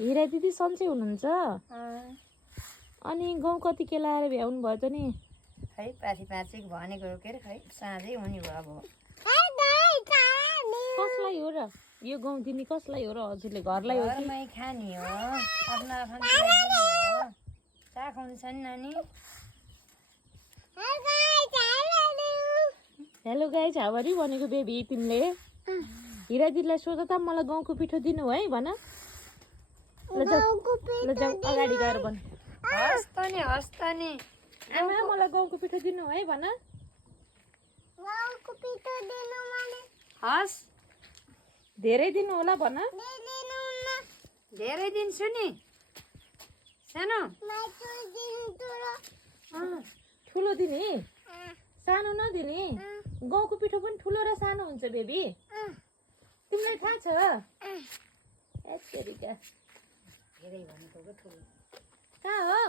हिरा दिदी सन्चै हुनुहुन्छ अनि गाउँ कति के लाएर भ्याउनु भयो त नि खै पाँचिक भनेको के अरे खै साँझै हुने भयो अब कसलाई हो र यो गाउँ दिने कसलाई हो र हजुरले घरलाई हो कि घरमै खाने हो आफ्नो आफ्नो चाख हुन्छ नि नानी हेलो गाइज हावरी भनेको बेबी तिमीले हिरा दिदीलाई सोध त मलाई गाउँको पिठो दिनु है भन ल जाऊ अगाडि गएर भन हस् त नि आमा मलाई गाउँको पिठो दिनु है भन हस् धेरै दिनु होला भन धेरै दिन्छु नि सानो ठुलो दिने सानो नदिने गाउँको पिठो पनि ठुलो र सानो हुन्छ बेबी तिमीलाई थाहा छ एचेरिका धेरै भनेको पो ठुलो कहाँ हो